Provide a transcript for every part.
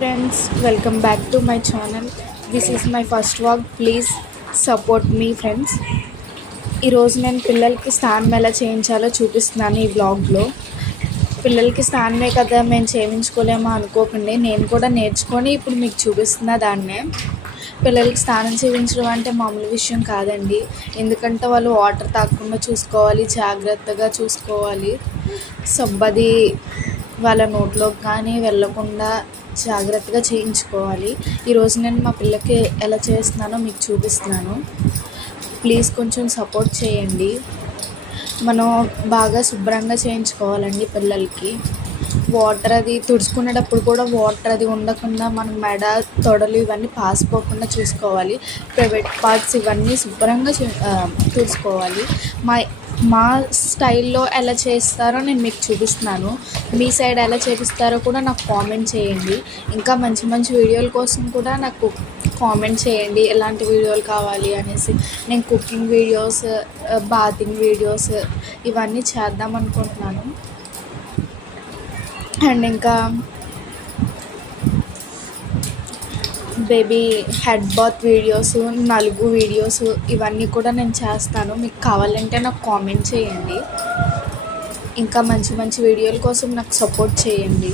Friends, welcome back to my channel. This is my first vlog. Please support me friends. ఈరోజు నేను పిల్లలకి స్నానం ఎలా చేయించాలో చూపిస్తున్నాను ఈ వ్లాగ్లో. పిల్లలకి స్నానమే కదా మేము చేయించుకోలేమో అనుకోకండి, నేను కూడా నేర్చుకొని ఇప్పుడు మీకు చూపిస్తున్నా దాన్నే. పిల్లలకి స్నానం చేయించడం అంటే మామూలు విషయం కాదండి, ఎందుకంటే వాళ్ళు వాటర్ తాగకుండా చూసుకోవాలి, జాగ్రత్తగా చూసుకోవాలి. సబ్బది వాళ్ళ నోట్లోకి కానీ వెళ్ళకుండా జాగ్రత్తగా చేయించుకోవాలి. ఈరోజు నేను మా పిల్లకి ఎలా చేస్తున్నానో మీకు చూపిస్తున్నాను. ప్లీజ్ కొంచెం సపోర్ట్ చేయండి. మనం బాగా శుభ్రంగా చేయించుకోవాలండి పిల్లలకి. వాటర్ అది తుడుచుకునేటప్పుడు కూడా వాటర్ అది ఉండకుండా మనం మెడ, తొడలు ఇవన్నీ పాసిపోకుండా చూసుకోవాలి. ప్రైవేట్ పార్ట్స్ ఇవన్నీ శుభ్రంగా తుడుచుకోవాలి. మా స్టైల్లో ఎలా చేస్తారో నేను మీకు చూపిస్తున్నాను. మీ సైడ్ ఎలా చేపిస్తారో కూడా నాకు కామెంట్ చేయండి. ఇంకా మంచి మంచి వీడియోల కోసం కూడా నాకు కామెంట్ చేయండి, ఎలాంటి వీడియోలు కావాలి అనేసి. నేను కుకింగ్ వీడియోస్, బాతింగ్ వీడియోస్ ఇవన్నీ చేద్దాం అనుకుంటున్నాను. అండ్ ఇంకా బేబీ హెడ్ బాత్ వీడియోస్, నలుగు వీడియోస్ ఇవన్నీ కూడా నేను చేస్తాను. మీకు కావాలంటే నాకు కామెంట్ చేయండి. ఇంకా మంచి మంచి వీడియోల కోసం నాకు సపోర్ట్ చేయండి.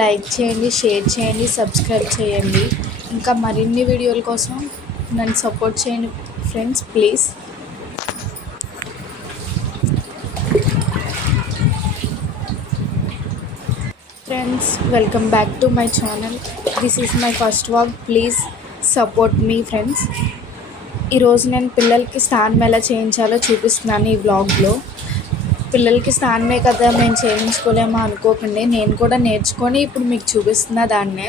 లైక్ చేయండి, షేర్ చేయండి, సబ్స్క్రైబ్ చేయండి. ఇంకా మరిన్ని వీడియోల కోసం నన్ను సపోర్ట్ చేయండి friends, please. Friends, welcome back to my channel. This is my first vlog. Please support me friends. ఈరోజు నేను పిల్లలకి స్నానం ఎలా చేయించాలో చూపిస్తున్నాను ఈ వ్లాగ్లో. పిల్లలకి స్నానమే కదా మేము చేయించుకోలేమో అనుకోకండి, నేను కూడా నేర్చుకొని ఇప్పుడు మీకు చూపిస్తున్నా దాన్నే.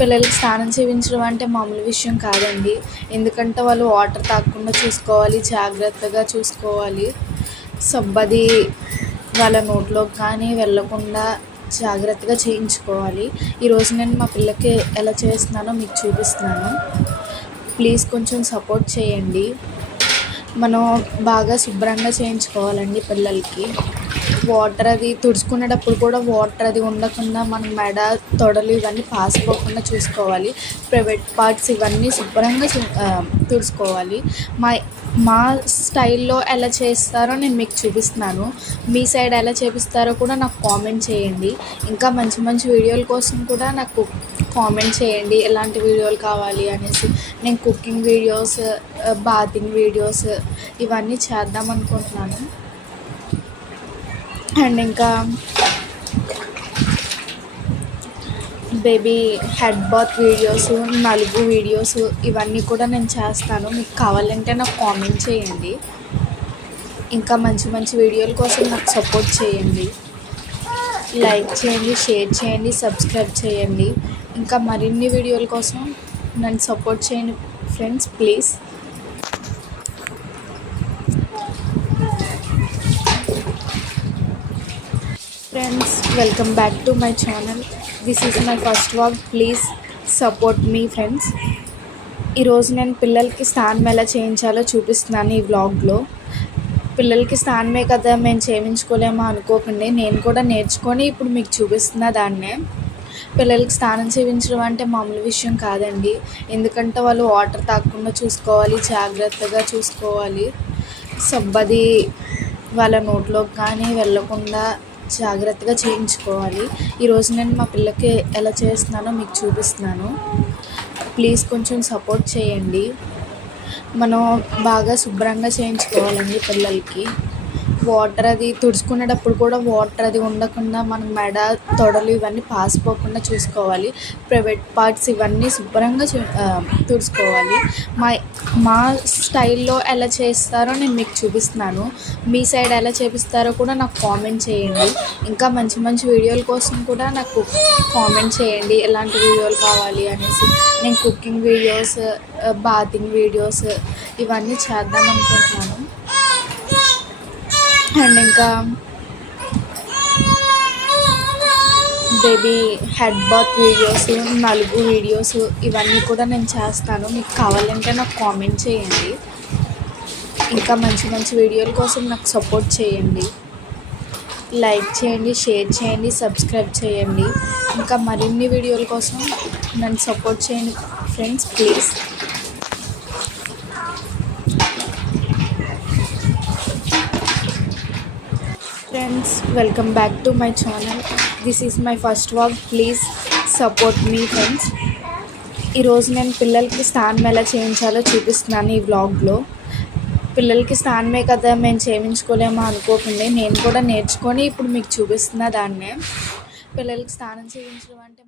పిల్లలకి స్నానం చేయించడం అంటే మామూలు విషయం కాదండి, ఎందుకంటే వాళ్ళు వాటర్ తాగకుండా చూసుకోవాలి, జాగ్రత్తగా చూసుకోవాలి. సబ్బది వాళ్ళ నోట్లోకి కానీ వెళ్ళకుండా జాగ్రత్తగా చేయించుకోవాలి. ఈరోజు నేను మా పిల్లకి ఎలా చేస్తున్నానో మీకు చూపిస్తున్నాను. ప్లీజ్ కొంచెం సపోర్ట్ చేయండి. మనం బాగా శుభ్రంగా చేయించుకోవాలండి పిల్లలకి. వాటర్ అది తుడుచుకునేటప్పుడు కూడా వాటర్ అది ఉండకుండా మనం మెడ, తొడలు ఇవన్నీ పాసిపోకుండా చూసుకోవాలి. ప్రైవేట్ పార్ట్స్ ఇవన్నీ శుభ్రంగా తుడుచుకోవాలి. మా స్టైల్లో ఎలా చేస్తారో నేను మీకు చూపిస్తున్నాను. మీ సైడ్ ఎలా చేపిస్తారో కూడా నాకు కామెంట్ చేయండి. ఇంకా మంచి మంచి వీడియోల కోసం కూడా నాకు కామెంట్ చేయండి, ఎలాంటి వీడియోలు కావాలి అనేసి. నేను కుకింగ్ వీడియోస్, బాతింగ్ వీడియోస్ ఇవన్నీ చేద్దాం అనుకుంటున్నాను. అండ్ ఇంకా బేబీ హెడ్ బాత్ వీడియోస్, నలుగు వీడియోస్ ఇవన్నీ కూడా నేను చేస్తాను. మీకు కావాలంటే నాకు కామెంట్ చేయండి. ఇంకా మంచి మంచి వీడియోల కోసం నాకు సపోర్ట్ చేయండి. లైక్ చేయండి, షేర్ చేయండి, సబ్స్క్రైబ్ చేయండి. ఇంకా మరిన్ని వీడియోల కోసం నన్ను సపోర్ట్ చేయండి friends, please. Friends, welcome back to my channel. This is my first vlog. Please support me friends. ఈరోజు నేను పిల్లలకి స్నానం ఎలా చేయించాలో చూపిస్తున్నాను ఈ వ్లాగ్లో. పిల్లలకి స్నానమే కదా మేము చేయించుకోలేమో అనుకోకండి, నేను కూడా నేర్చుకొని ఇప్పుడు మీకు చూపిస్తున్నా దాన్నే. పిల్లలకి స్నానం చేయించడం అంటే మామూలు విషయం కాదండి, ఎందుకంటే వాళ్ళు వాటర్ తాగకుండా చూసుకోవాలి, జాగ్రత్తగా చూసుకోవాలి. సబ్బది వాళ్ళ నోట్లోకి కానీ వెళ్ళకుండా జాగ్రత్తగా చేయించుకోవాలి. ఈరోజు నేను మా పిల్లకి ఎలా చేస్తున్నానో మీకు చూపిస్తున్నాను. ప్లీజ్ కొంచెం సపోర్ట్ చేయండి. మనం బాగా శుభ్రంగా చేయించుకోవాలండి పిల్లలకి. వాటర్ అది తుడుచుకునేటప్పుడు కూడా వాటర్ అది ఉండకుండా మనం మెడ, తొడలు ఇవన్నీ పాసిపోకుండా చూసుకోవాలి. ప్రైవేట్ పార్ట్స్ ఇవన్నీ శుభ్రంగా తుడుచుకోవాలి. మా స్టైల్లో ఎలా చేస్తారో నేను మీకు చూపిస్తున్నాను. మీ సైడ్ ఎలా చేపిస్తారో కూడా నాకు కామెంట్ చేయండి. ఇంకా మంచి మంచి వీడియోల కోసం కూడా నాకు కామెంట్ చేయండి, ఎలాంటి వీడియోలు కావాలి అనేసి. నేను కుకింగ్ వీడియోస్, బాతింగ్ వీడియోస్ ఇవన్నీ చేద్దాం అనుకుంటున్నాను. అండ్ ఇంకా బేబీ హెడ్ బాత్ వీడియోస్, నలుగు వీడియోస్ ఇవన్నీ కూడా నేను చేస్తాను. మీకు కావాలంటే నాకు కామెంట్ చేయండి. ఇంకా మంచి మంచి వీడియోల కోసం నాకు సపోర్ట్ చేయండి. లైక్ చేయండి, షేర్ చేయండి, సబ్స్క్రైబ్ చేయండి. ఇంకా మరిన్ని వీడియోల కోసం నన్ను సపోర్ట్ చేయండి friends, please. Friends, welcome back to my channel. This is my first vlog. Please support me friends. ఈరోజు నేను పిల్లలకి స్నానం ఎలా చేయించాలో చూపిస్తున్నాను ఈ వ్లాగ్లో. పిల్లలకి స్నానమే కదా మేము చేయించుకోలేమో అనుకోకండి, నేను కూడా నేర్చుకొని ఇప్పుడు మీకు చూపిస్తున్నా దాన్నే. పిల్లలకి స్నానం చేయించడం అంటే